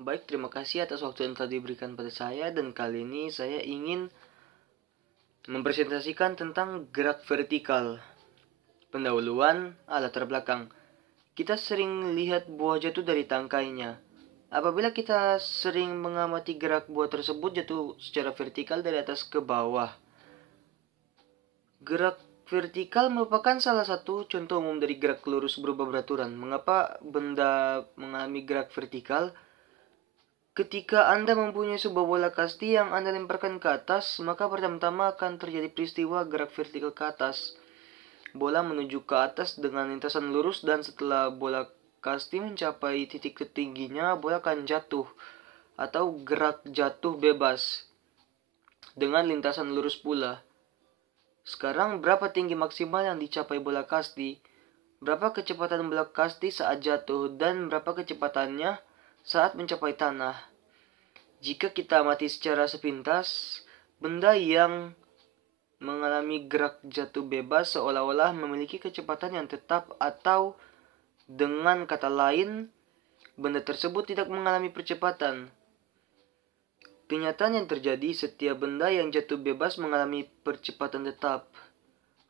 Baik, terima kasih atas waktu yang telah diberikan pada saya, dan kali ini saya ingin mempresentasikan tentang gerak vertikal. Pendahuluan, latar belakang. Kita sering lihat buah jatuh dari tangkainya. Apabila kita sering mengamati gerak buah tersebut jatuh secara vertikal dari atas ke bawah. Gerak vertikal merupakan salah satu contoh umum dari gerak lurus berubah beraturan. Mengapa benda mengalami gerak vertikal? Ketika Anda mempunyai sebuah bola kasti yang Anda lemparkan ke atas, maka pertama-tama akan terjadi peristiwa gerak vertikal ke atas. Bola menuju ke atas dengan lintasan lurus, dan setelah bola kasti mencapai titik tertingginya, bola akan jatuh atau gerak jatuh bebas dengan lintasan lurus pula. Sekarang, berapa tinggi maksimal yang dicapai bola kasti? Berapa kecepatan bola kasti saat jatuh, dan berapa kecepatannya saat mencapai tanah? Jika kita amati secara sepintas, benda yang mengalami gerak jatuh bebas seolah-olah memiliki kecepatan yang tetap, atau dengan kata lain, benda tersebut tidak mengalami percepatan. Kenyataan yang terjadi, setiap benda yang jatuh bebas mengalami percepatan tetap.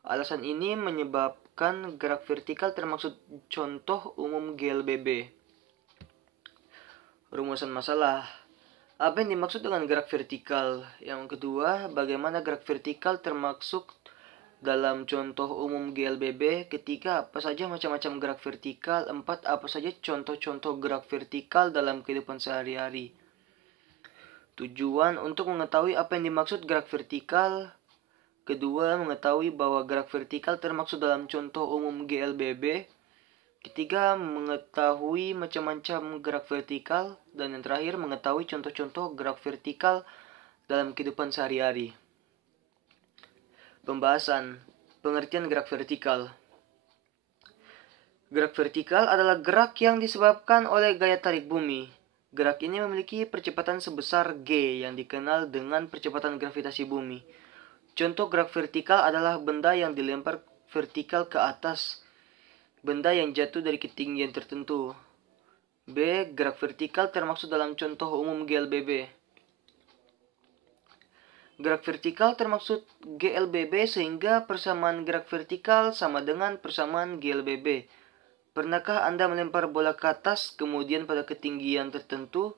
Alasan ini menyebabkan gerak vertikal termasuk contoh umum GLBB. Rumusan masalah. Apa yang dimaksud dengan gerak vertikal? Yang kedua, bagaimana gerak vertikal termasuk dalam contoh umum GLBB? Ketiga, apa saja macam-macam gerak vertikal? 4, apa saja contoh-contoh gerak vertikal dalam kehidupan sehari-hari? Tujuan untuk mengetahui apa yang dimaksud gerak vertikal. Kedua, mengetahui bahwa gerak vertikal termaksud dalam contoh umum GLBB. Ketiga, mengetahui macam-macam gerak vertikal. Dan yang terakhir, mengetahui contoh-contoh gerak vertikal dalam kehidupan sehari-hari. Pembahasan pengertian gerak vertikal. Gerak vertikal adalah gerak yang disebabkan oleh gaya tarik bumi. Gerak ini memiliki percepatan sebesar g yang dikenal dengan percepatan gravitasi bumi. Contoh gerak vertikal adalah benda yang dilempar vertikal ke atas, benda yang jatuh dari ketinggian tertentu. B. Gerak vertikal termaksud dalam contoh umum GLBB. Gerak vertikal termaksud GLBB sehingga persamaan gerak vertikal sama dengan persamaan GLBB. Pernahkah Anda melempar bola ke atas, kemudian pada ketinggian tertentu,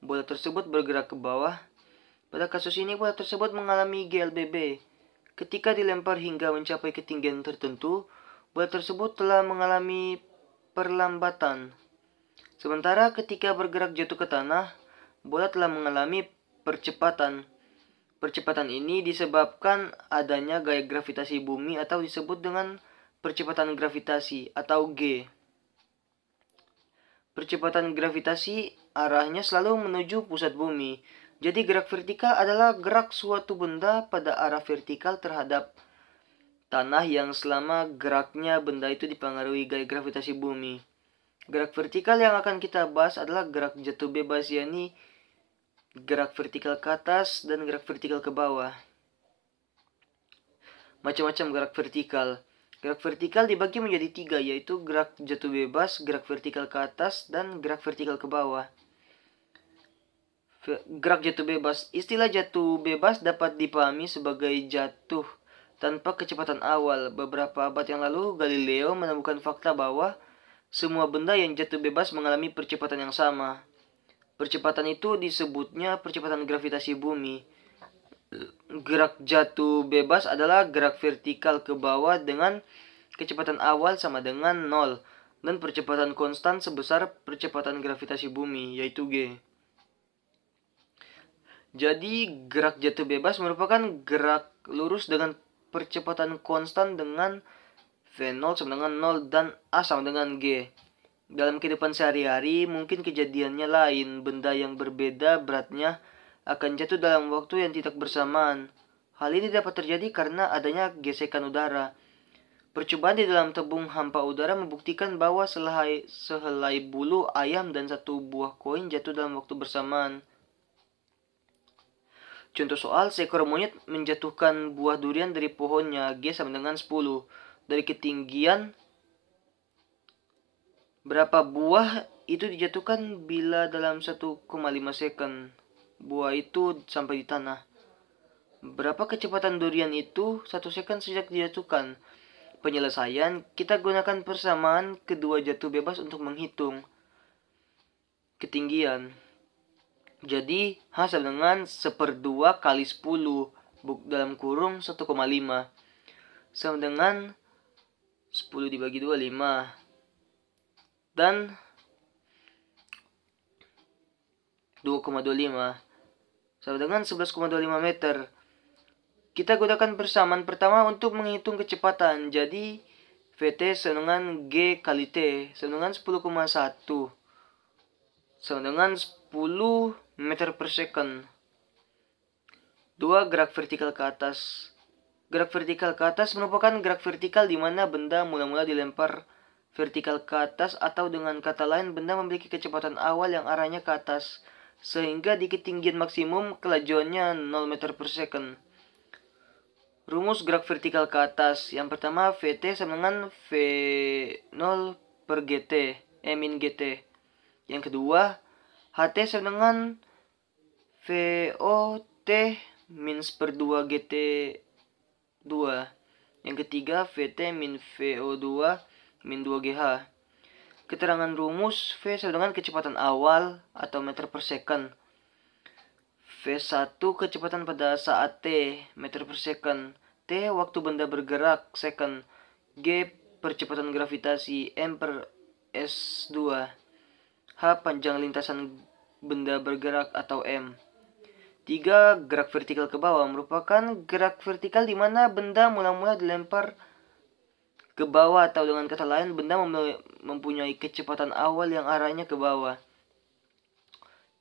bola tersebut bergerak ke bawah? Pada kasus ini, bola tersebut mengalami GLBB. Ketika dilempar hingga mencapai ketinggian tertentu, bola tersebut telah mengalami perlambatan. Sementara ketika bergerak jatuh ke tanah, bola telah mengalami percepatan. Percepatan ini disebabkan adanya gaya gravitasi bumi atau disebut dengan percepatan gravitasi atau G. Percepatan gravitasi arahnya selalu menuju pusat bumi. Jadi gerak vertikal adalah gerak suatu benda pada arah vertikal terhadap tanah yang selama geraknya benda itu dipengaruhi gaya gravitasi bumi. Gerak vertikal yang akan kita bahas adalah gerak jatuh bebas, yakni gerak vertikal ke atas dan gerak vertikal ke bawah. Macam-macam gerak vertikal. Gerak vertikal dibagi menjadi 3, yaitu gerak jatuh bebas, gerak vertikal ke atas, dan gerak vertikal ke bawah. Gerak jatuh bebas. Istilah jatuh bebas dapat dipahami sebagai jatuh tanpa kecepatan awal. Beberapa abad yang lalu, Galileo menemukan fakta bahwa semua benda yang jatuh bebas mengalami percepatan yang sama. Percepatan itu disebutnya percepatan gravitasi bumi. Gerak jatuh bebas adalah gerak vertikal ke bawah dengan kecepatan awal sama dengan 0 dan percepatan konstan sebesar percepatan gravitasi bumi, yaitu G. Jadi, gerak jatuh bebas merupakan gerak lurus dengan percepatan konstan dengan V0 sama dengan 0 dan A sama dengan G. Dalam kehidupan sehari-hari, mungkin kejadiannya lain. Benda yang berbeda beratnya akan jatuh dalam waktu yang tidak bersamaan. Hal ini dapat terjadi karena adanya gesekan udara. Percobaan di dalam tabung hampa udara membuktikan bahwa sehelai bulu ayam dan satu buah koin jatuh dalam waktu bersamaan. Contoh soal, seekor monyet menjatuhkan buah durian dari pohonnya, G sama dengan 10. Dari ketinggian berapa buah itu dijatuhkan bila dalam 1,5 second buah itu sampai di tanah. Berapa kecepatan durian itu 1 second sejak dijatuhkan? Penyelesaian, kita gunakan persamaan kedua jatuh bebas untuk menghitung ketinggian. Jadi, H sama dengan 1/2 kali 10 dalam kurung 1,5 sama dengan 10 dibagi 2, 5. Dan 2,25 sama dengan 11,25 meter. Kita gunakan persamaan pertama untuk menghitung kecepatan. Jadi, Vt sama dengan G kali T sama dengan 10,1 sama dengan 10 meter per second. 2. Gerak vertikal ke atas. Gerak vertikal ke atas merupakan gerak vertikal di mana benda mula-mula dilempar vertikal ke atas, atau dengan kata lain benda memiliki kecepatan awal yang arahnya ke atas sehingga di ketinggian maksimum kelajuannya 0 meter per second. Rumus gerak vertikal ke atas. Yang pertama, Vt sama dengan V0 per Gt, min Gt. Yang kedua, Ht sama dengan Vot min per 2 Gt2. Yang ketiga, Vt min Vo2 min 2 Gh. Keterangan rumus, V sama dengan kecepatan awal atau meter per second. V1 kecepatan pada saat T, meter per second. T waktu benda bergerak, second. G percepatan gravitasi, M per S2. H panjang lintasan benda bergerak atau M. 3. Gerak vertikal ke bawah merupakan gerak vertikal di mana benda mula-mula dilempar ke bawah, atau dengan kata lain benda mempunyai kecepatan awal yang arahnya ke bawah.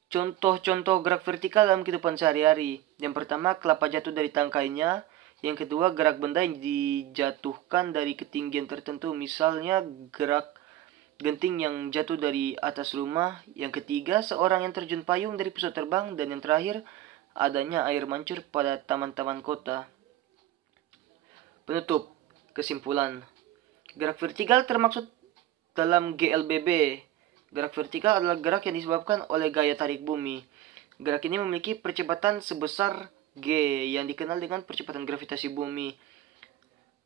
Contoh-contoh gerak vertikal dalam kehidupan sehari-hari. Yang pertama, kelapa jatuh dari tangkainya. Yang kedua, gerak benda yang dijatuhkan dari ketinggian tertentu, misalnya gerak genting yang jatuh dari atas rumah. Yang ketiga, seorang yang terjun payung dari pesawat terbang. Dan yang terakhir, adanya air mancur pada taman-taman kota. Penutup. Kesimpulan. Gerak vertikal termaksud dalam GLBB. Gerak vertikal adalah gerak yang disebabkan oleh gaya tarik bumi. Gerak ini memiliki percepatan sebesar G yang dikenal dengan percepatan gravitasi bumi.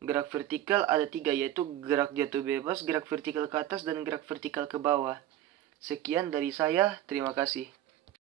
Gerak vertikal ada 3, yaitu gerak jatuh bebas, gerak vertikal ke atas, dan gerak vertikal ke bawah. Sekian dari saya, terima kasih.